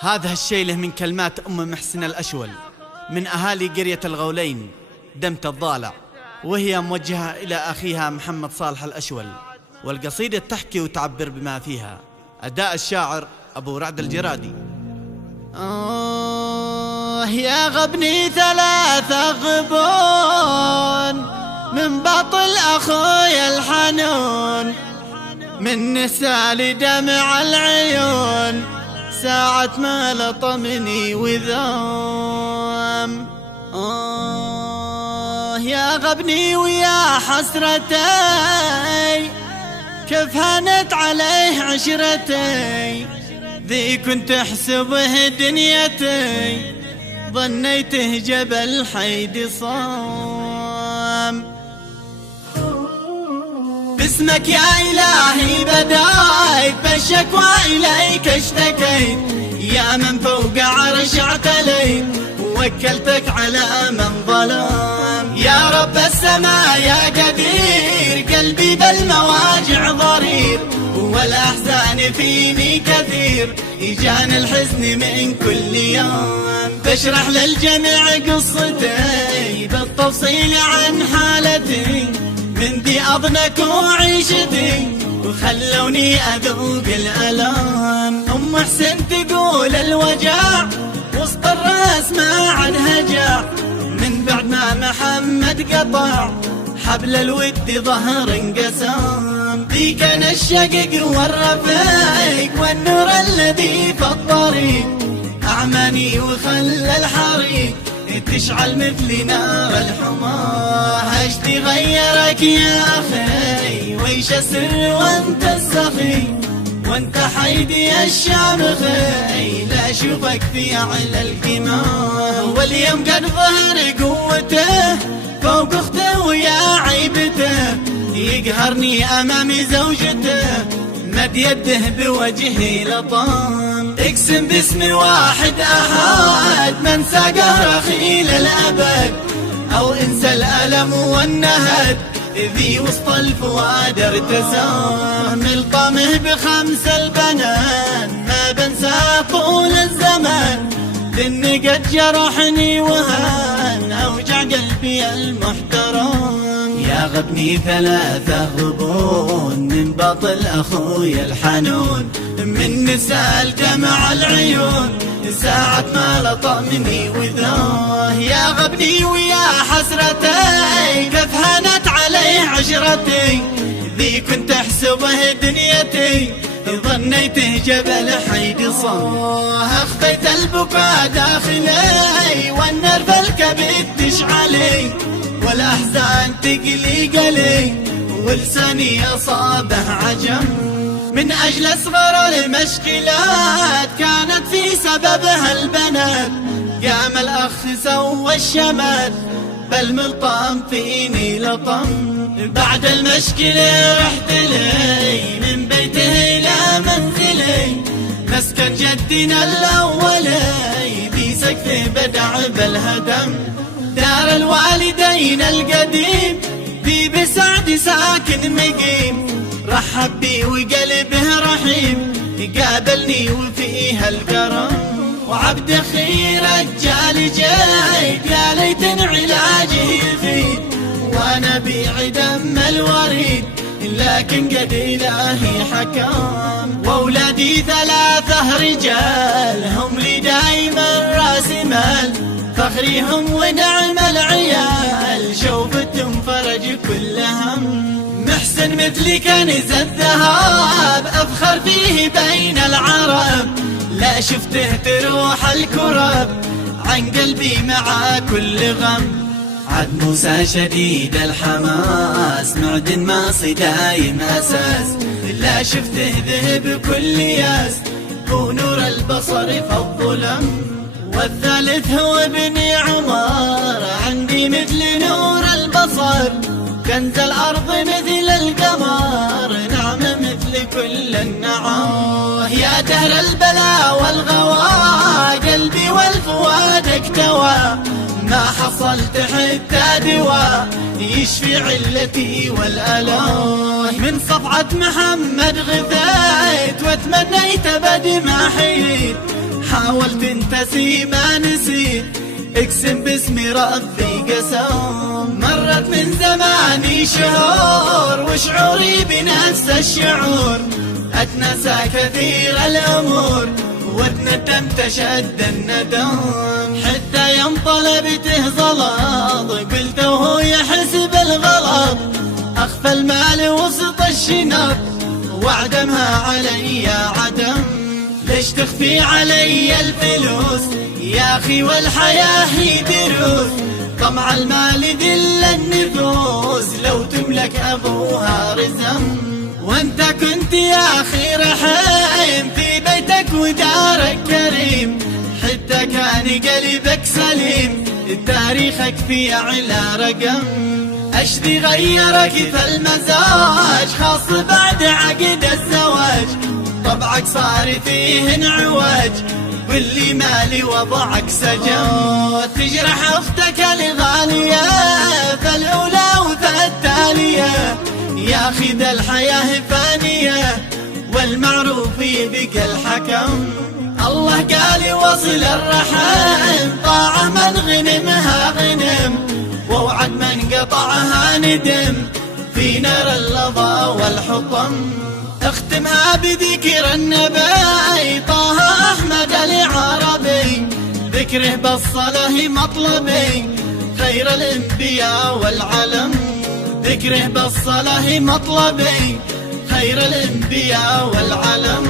هذا الشيله من كلمات أم محسن الأشول من أهالي قرية الغولين دمت الضالع، وهي موجهة إلى أخيها محمد صالح الأشول، والقصيدة تحكي وتعبر بما فيها. أداء الشاعر أبو رعد الجرادي. يا غبني ثلاثة غبون من بطل أخويا الحنون، من نسال دمع العيون ساعة ما لطمني وذام. يا غبني ويا حسرتي كيف هانت عليه عشرتي، ذي كنت احسبه دنيتي ظنيته جبل حيد صام. باسمك يا إلهي بدايت بالشكوى إليك اشتكيت، يا من فوق عرش اعتليت ووكلتك على من ظلام. يا رب السماء يا قدير قلبي بالمواجع ضرير، والأحزان فيني كثير إجاني الحزن من كل يوم. بشرح للجميع قصتي بالتفصيل عن حالتي، من ذي أضنك وعيشتي وخلوني أذوق الألام. أم حسن تقول الوجع وسط الراس ما عاد هجع، من بعد ما محمد قطع حبل الود ظهر انقسام. ذي كان الشقق والرفيق والنور الذي في الطريق أعماني وخلى الحريق تشعل مثل نار الحماه. هشتي غيرك يا أخي ويش السر وانت السخي، وانت حيدي الشامخي لا أشوفك في على القماه. واليوم قد ظهر قوته فوق اخته ويا عيبته، يقهرني أمام زوجته مد يده بوجهي لطام. اقسم باسم واحد أحد من ساقه رخي للأبد، أو انسى الألم والنهد ذي وسط الفؤاد ارتسام. الطمه بخمس البنان ما بنسى طول الزمان، لأني قد جرحني وهان أوجع قلبي المحترم. يا غبني ثلاثة غبون من بطل أخويا الحنون، من نسال دمع العيون ساعة ما لطمني وذاه. يا غبني ويا حسرتي كيف هانت عليه عشرتي، ذي كنت أحسبه دنيتي ظنيته جبل حيد صام. أخفيت البكاء داخلي والنرف الكبد تشعلي، والأحزان تقلي قلي ولساني أصابه عجم. من أجل أصغر المشكلات كانت في سببها البنات، قام الأخ سوى الشمات بل ملطم فيني لطم. بعد المشكلة رحت لي من بيته إلى منزلي، مسكن جدنا الأولي ذي سقفه بدع بالهدم. دار الوالدين القديم ذي بسعد ساكن مقيم، رحب بي وقلبه رحيم يقابلني وفيها الكرم. وعبد خير رجال جايد يا ليت علاجه يفيد، وانا بيع دم الوريد لكن قد إلهي حكم. واولادي ثلاثة رجال هم لي دايما راس مال، فخريهم ونعم العيال شوفتهم فرج كل هم. محسن مثلي كنز الذهب أفخر فيه بين العرب، لا شفته تروح الكرب عن قلبي مع كل غم. عد موسى شديد الحماس معدن ما صدايم أساس، لا شفته ذهب كل ياس ونور البصر في الظلم. والثالث هو ابني عمار عندي مثل نور البصر، كنز الأرض مثل القمر نعمة مثل كل النعم. يا دهر البلاء والغوى قلبي والفؤاد اكتوى، ما حصلت حتى دواء يشفي علتي والألام. من رفعة محمد غثيت وتمنيت بدي ما حييت، حاولت انتسي ما نسيت، اقسم باسم ربي قسم. مرت من زماني شهور وشعوري بنفس الشعور، اتنسى كثير الامور واتندمت شد الندم. حتى يوم طلبته زلط قلت وهو يحس بالغلط، اخفى المال وسط الشنط وعدمها علي عدم. ليش تخفي علي الفلوس يا اخي والحياة هي دروس، طمع المال ذل النفوس لو تملك ابوها رزم. وانت كنت يا اخي رحيم في بيتك ودارك كريم، حتى كان قلبك سليم تاريخك في اعلى رقم. اشذي غيرك فالمزاج خاص بعد عقد الزواج، طبعك صار فيه انعواج واللي مالي وضعك سجن. تجرح اختك الغالية فالاولى وفالتالية، يا اخي ذا الحياة فانية والمعروف بك الحكم. الله قال وصل الرحم طاعة من غنمها غنم، ووعد من قطعها ندم في نار اللظى والحطم. اختمها بذكر النبي طه احمد العربي، ذكره بالصلاة مطلبي خير الانبياء والعلم، ذكره بالصلاة مطلبي خير الانبياء والعلم.